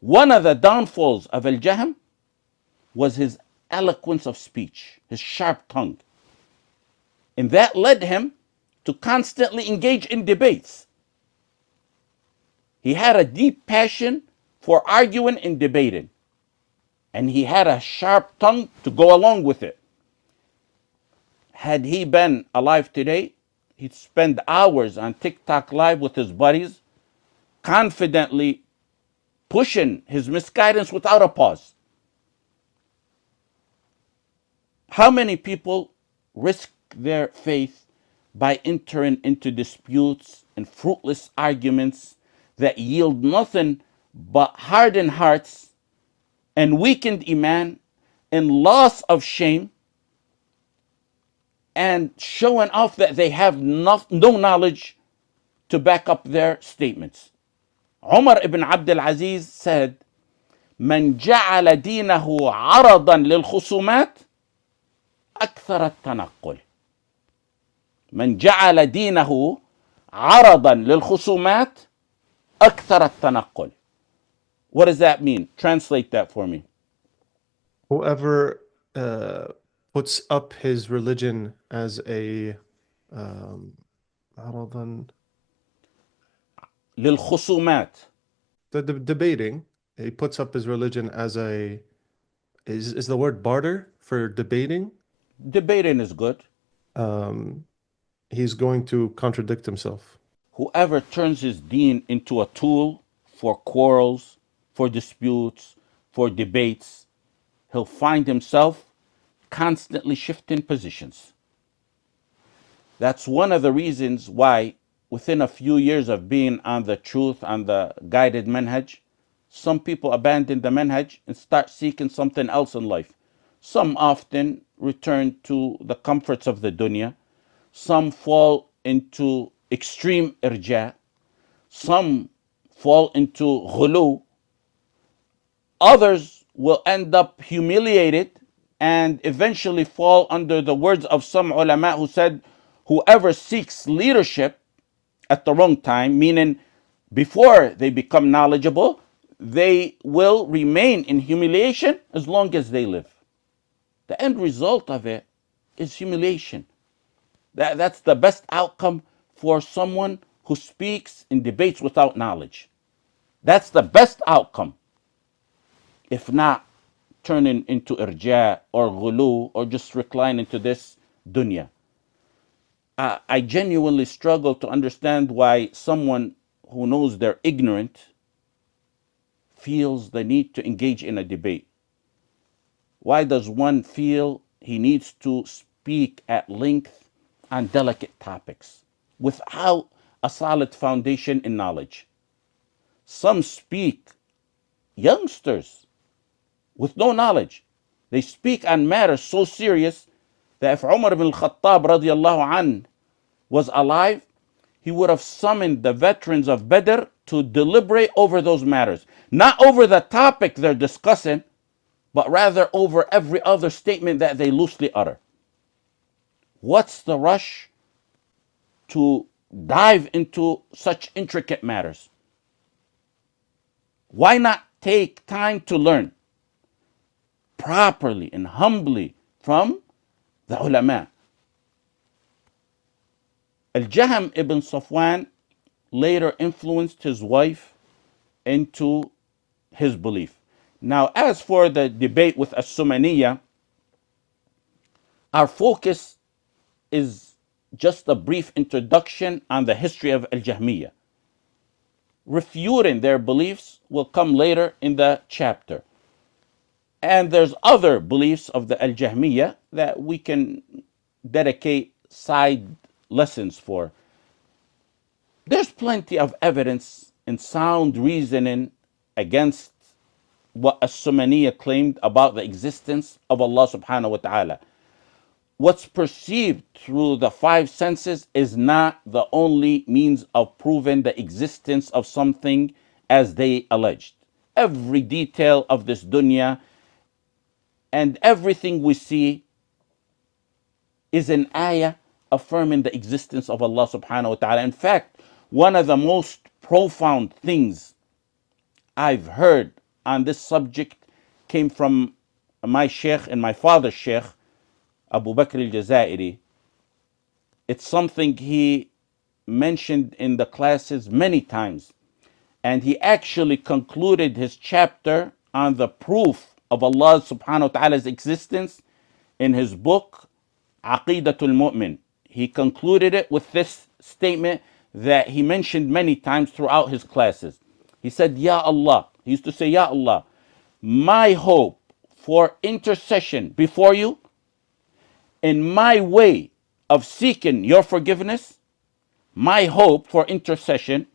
One of the downfalls of Al-Jahm was his eloquence of speech, his sharp tongue. And that led him to constantly engage in debates. He had a deep passion for arguing and debating. And he had a sharp tongue to go along with it. Had he been alive today, he'd spend hours on TikTok live with his buddies, confidently pushing his misguidance without a pause. How many people risk their faith by entering into disputes and fruitless arguments that yield nothing but hardened hearts and weakened iman and loss of shame, and showing off that they have no knowledge to back up their statements? Umar ibn Abdul Aziz said, من جعل دينه عرضا للخصومات أكثر التنقل. من جعل دينه عرضا للخصومات أكثر التنقل. What does that mean? Translate that for me. Whoever puts up his religion as a عرضاً للخصومات. the debating, he puts up his religion as a is the word barter for debating? Debating is good. He's going to contradict himself. Whoever turns his deen into a tool for quarrels, for disputes, for debates, he'll find himself constantly shifting positions. That's one of the reasons why within a few years of being on the truth, on the guided manhaj, some people abandon the manhaj and start seeking something else in life. Some often return to the comforts of the dunya. Some fall into extreme irja. Some fall into ḥulūl. Others will end up humiliated and eventually fall under the words of some ulama who said, whoever seeks leadership at the wrong time, meaning before they become knowledgeable, they will remain in humiliation as long as they live. The end result of it is humiliation. That's the best outcome for someone who speaks and debates without knowledge. That's the best outcome. If not, turning into irja or ghulu or just reclining to this dunya. I genuinely struggle to understand why someone who knows they're ignorant feels the need to engage in a debate. Why does one feel he needs to speak at length on delicate topics without a solid foundation in knowledge? Some speak, youngsters, with no knowledge. They speak on matters so serious that if Umar ibn al-Khattab radhiyallāhu anh was alive, he would have summoned the veterans of Badr to deliberate over those matters. Not over the topic they're discussing, but rather over every other statement that they loosely utter. What's the rush to dive into such intricate matters? Why not take time to learn properly and humbly from the ulama? Al-Jahm ibn Ṣafwān later influenced his wife into his belief. Now, as for the debate with Sumanīyyah, our focus is just a brief introduction on the history of al-Jahmīyyah. Refuting their beliefs will come later in the chapter. And there's other beliefs of the al-Jahmīyyah that we can dedicate side lessons for. There's plenty of evidence and sound reasoning against what as-Sumanīyyah claimed about the existence of Allah subhanahu wa ta'ala. What's perceived through the five senses is not the only means of proving the existence of something as they alleged. Every detail of this dunya and everything we see is an ayah affirming the existence of Allah subhanahu wa ta'ala. In fact, one of the most profound things I've heard on this subject came from my Shaykh and my father's Shaykh, Abū Bakr al-Jazā'irí. It's something he mentioned in the classes many times. And he actually concluded his chapter on the proof of Allah subhanahu wa ta'ala's existence in his book, Aqidatul Mu'min. He concluded it with this statement that he mentioned many times throughout his classes. He said, Ya Allah. He used to say, Ya Allah, my hope for intercession before you in my way of seeking your forgiveness, my hope for intercession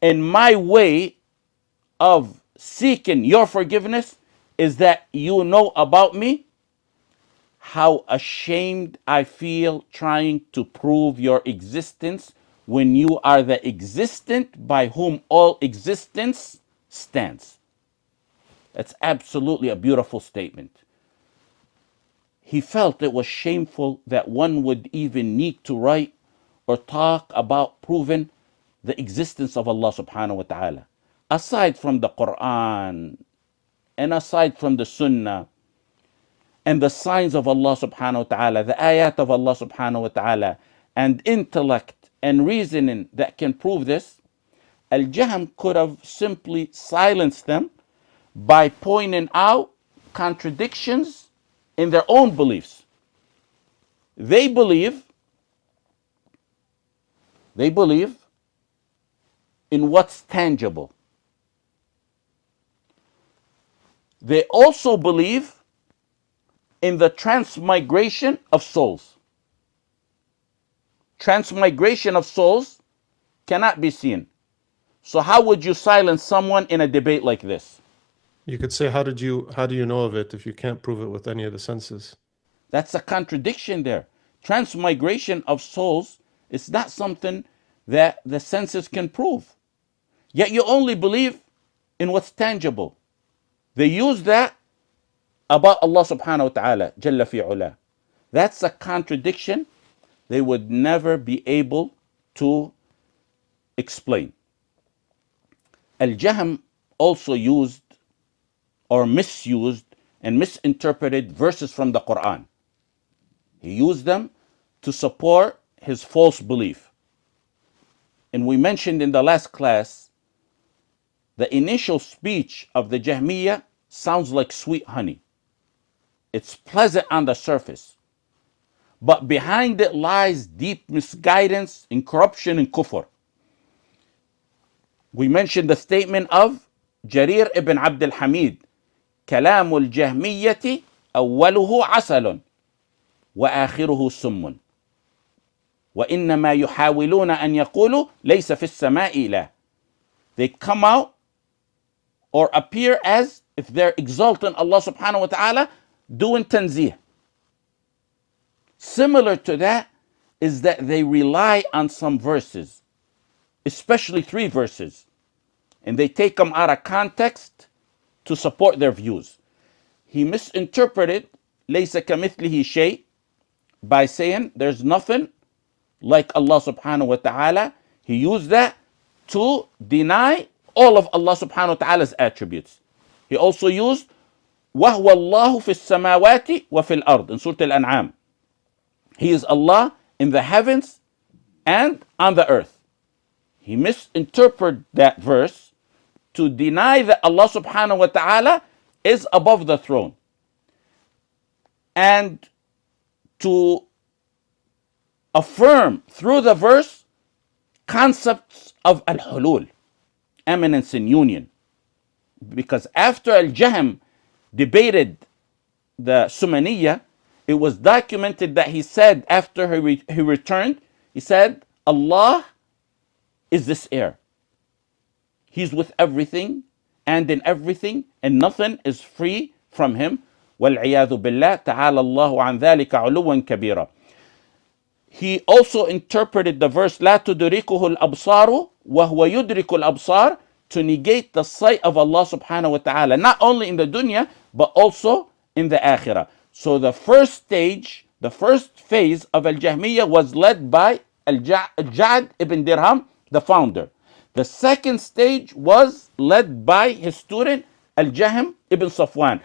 in my way of seeking your forgiveness is that you know about me how ashamed I feel trying to prove your existence when you are the existent by whom all existence stands. That's absolutely a beautiful statement. He felt it was shameful that one would even need to write or talk about proving the existence of Allah subhanahu wa ta'ala. Aside from the Quran and aside from the Sunnah and the signs of Allah subhanahu wa ta'ala, the ayat of Allah subhanahu wa ta'ala, and intellect and reasoning that can prove this, Al-Jahm could have simply silenced them by pointing out contradictions in their own beliefs. They believe in what's tangible. They also believe in the transmigration of souls. Transmigration of souls cannot be seen. So how would you silence someone in a debate like this? You could say, how do you know of it if you can't prove it with any of the senses? That's a contradiction there. Transmigration of souls is not something that the senses can prove. Yet you only believe in what's tangible. They use that about Allah subhanahu wa ta'ala, Jalla fi'ula. That's a contradiction they would never be able to explain. Al-Jahm also used or misused and misinterpreted verses from the Quran. He used them to support his false belief. And we mentioned in the last class, the initial speech of the Jahmīyyah sounds like sweet honey. It's pleasant on the surface, but behind it lies deep misguidance and corruption and kufr. We mentioned the statement of Jarir ibn Abd al-Hamid, كلام الجهمية أوله عسل وآخره سم وإنما يحاولون أن يقولوا ليس في السماء إله. They come out or appear as if they're exalting Allah subhanahu wa ta'ala, doing tanzih. Similar to that is that they rely on some verses, especially 3 verses, and they take them out of context to support their views. He misinterpreted ليس كمثله شيء by saying there's nothing like Allah subhanahu wa ta'ala. He used that to deny all of Allah subhanahu wa ta'ala's attributes. He also used وَهُوَ اللَّهُ فِي السَّمَاوَاتِ وَفِي الْأَرْضِ in Surah Al-An'am. He is Allah in the heavens and on the earth. He misinterpreted that verse to deny that Allah subhanahu wa ta'ala is above the throne, and to affirm through the verse concepts of al-ḥulūl, eminence and union. Because after Al-Jahm debated the Sumanīyyah, it was documented that he said after he returned, he said, Allah is this air. He's with everything and in everything, and nothing is free from him. وَالْعِيَاذُ بِاللَّهِ تَعَالَى اللَّهُ عَنْ ذَلِكَ عُلُوًّا كَبِيرًا. He also interpreted the verse لا تدركه الأبصار وهو يدرك الأبصار to negate the sight of Allah subhanahu wa ta'ala, not only in the dunya, but also in the akhirah. So the first stage, the first phase of Al-Jahmīyyah was led by Al-Jahm ibn, the founder. The second stage was led by his student, Al-Jahm ibn Ṣafwān.